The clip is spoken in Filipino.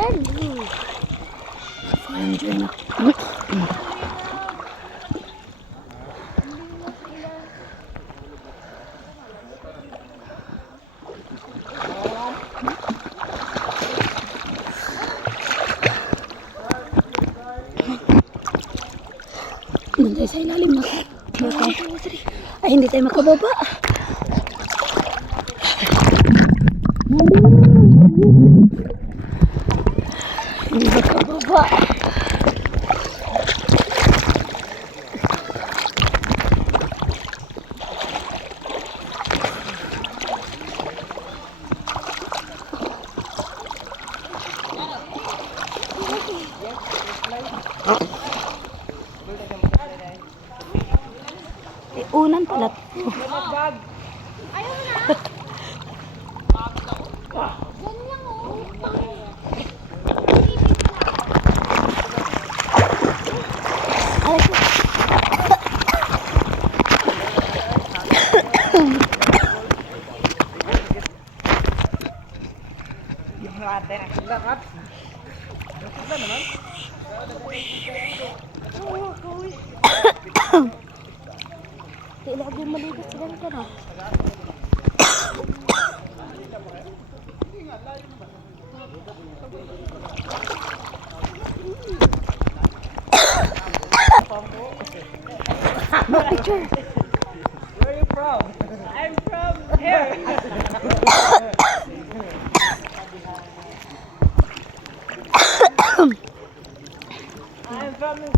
Early. Enjoy na. Doon tayo sa ilalim na. Ay, hindi tayo makababa. Hindi makababa. Unan pala. Ayaw na. Yan lang oh. Yung ate na lakat. Nakita naman. Kailangan din maligas sila ka na. Picture. Where are you from? I'm from here. I'm from